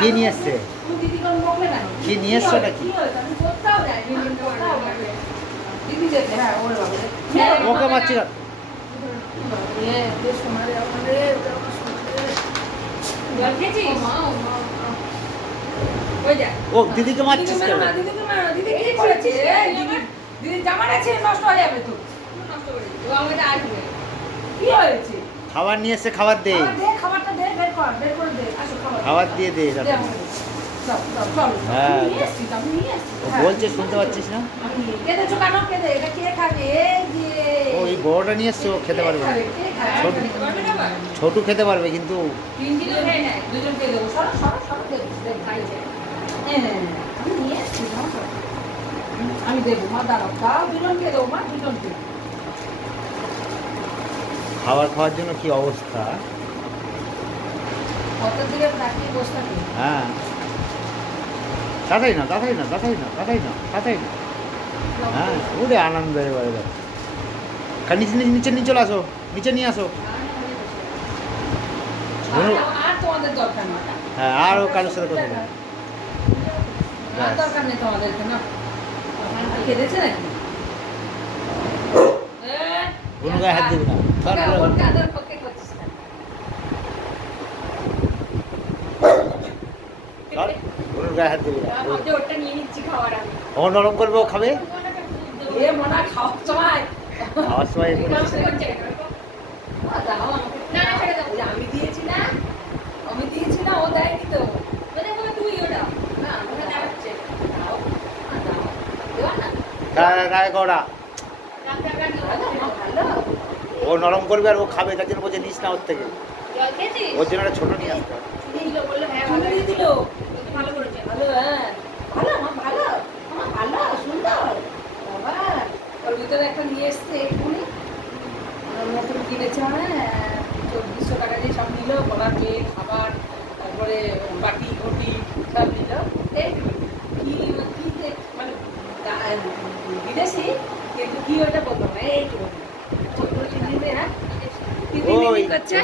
কি নিয়ে এসছে? কি নিয়ে এসছো নাকি? ওকে মারছি না। ও দিদিকে মারছিস কেন? দিদি জামাটা ছেড়ে নষ্ট হয়ে যাবে তো। কি হয়েছে? খাবার নিয়ে এসে খাবার দে। খাবারটা দে, বের করে দে। আসো খাবার দিয়ে দে। হ্যাঁ বলছে শুনতে পাচ্ছিস না? কেঁদেছো কেন? কেঁদে এটা কে খাবে? ও এই বড়টা নিয়ে এসছে, ও খেতে পারবে না। ছোটু খেতে পারবে কিন্তু তিনজনও খাই না, দুজনকে দেবো। সরো খাইছে। আমি নিয়ে এসছি, আমি দেবো। মা দাঁড়াও, দাও, দুজনকে দেবো। মা দুজনকে খাবার খাওয়ার জন্য কি অবস্থা। কত দিকে রাখি বসে থাকে। হ্যাঁ তাড়াতাড়ি না। হ্যাঁ ওরে আনন্দ এবারে। নিচে চলে আসো, নিচে নিয়ে আসো। আর তোমাদের দরকার নেই। হ্যাঁ আর ও কারোর সাথে কথা বলো। আর দরকার নেই তোমাদেরকে না। কেঁদেছে নাকি? কোনো গায়ে হাত দিবি না। কোনো গায়ে হাত দিবি না। ও নরম করবে, ও খাবে। খাওয়ার সময় আমি দিয়েছি না, ও দেয়নি তো। গায়ে করা ও নরম করবে আর ও খাবে, তার জন্য বলছে নিস না ওর থেকে। ওর জন্য একটা ছোট নিয়ে আসতে হবে। একটা নিয়ে এসছে এক্ষুনি নতুন কিনেছে। 2400 টাকা দিয়ে সব নিল। গলার বেল, খাবার, তারপরে বাটি ঘটি সব নিল। মানে বিদেশি কিন্তু কি ওটা বলতো না। এইটুকু করছে,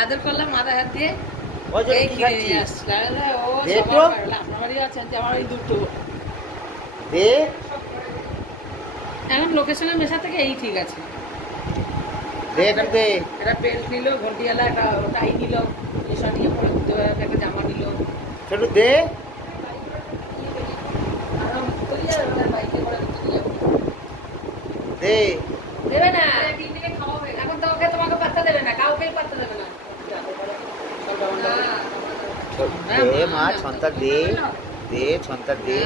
আদর করলাম মাথা হাত দিয়ে। আপনার বাড়ি আছেন যে আমার এই দুটো এখন লোকেশনের মেশা থেকে এই ঠিক আছে। একটা বেল্ট নিল, ঘন্টিওয়ালা একটা টাই নিল, এসব নিয়ে পরে ঘুরতে বেড়াবে। একটা জামা নিল। ছোট দে বাইকে করে ঘুরতে যাবো। দে দেবে না, তিনদিকে খাওয়াবে। এখন তোমাকে পাত্তা দেবে না, কাউকেই পাত্তা দেবে না। দে মা ছন্তা দে, দে ছন্তা দে,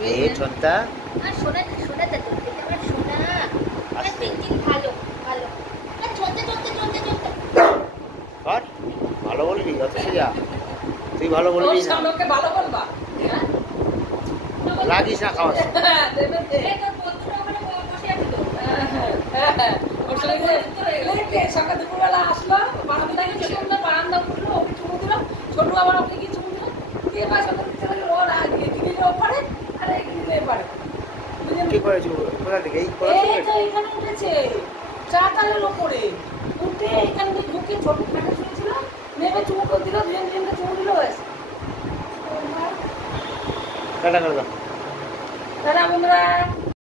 দে ছন্তা। ভালো বলবি অত সোজা, তুই ভালো বলবি না। ভালো বলবা, লাগিস না খাওয়ার সকাল দুপুরবেলা আসলো, বারান্দা উঠলো, ওকে চুমু দিল। ছোট আবার ওকে কি চুমু দিল দিয়ে পাশে ওর ওপরে আর এপারে কি করেছো? কোথা থেকে? এখানে উঠেছে, 4 তলার ওপরে উঠে এখানে ঢুকে ছোট খাটে শুয়েছিল, নেমে চুমু করে দিল। দুজনকে চুমু দিল। ব্যাস টাটা করে দাও। তারা বন্ধুরা।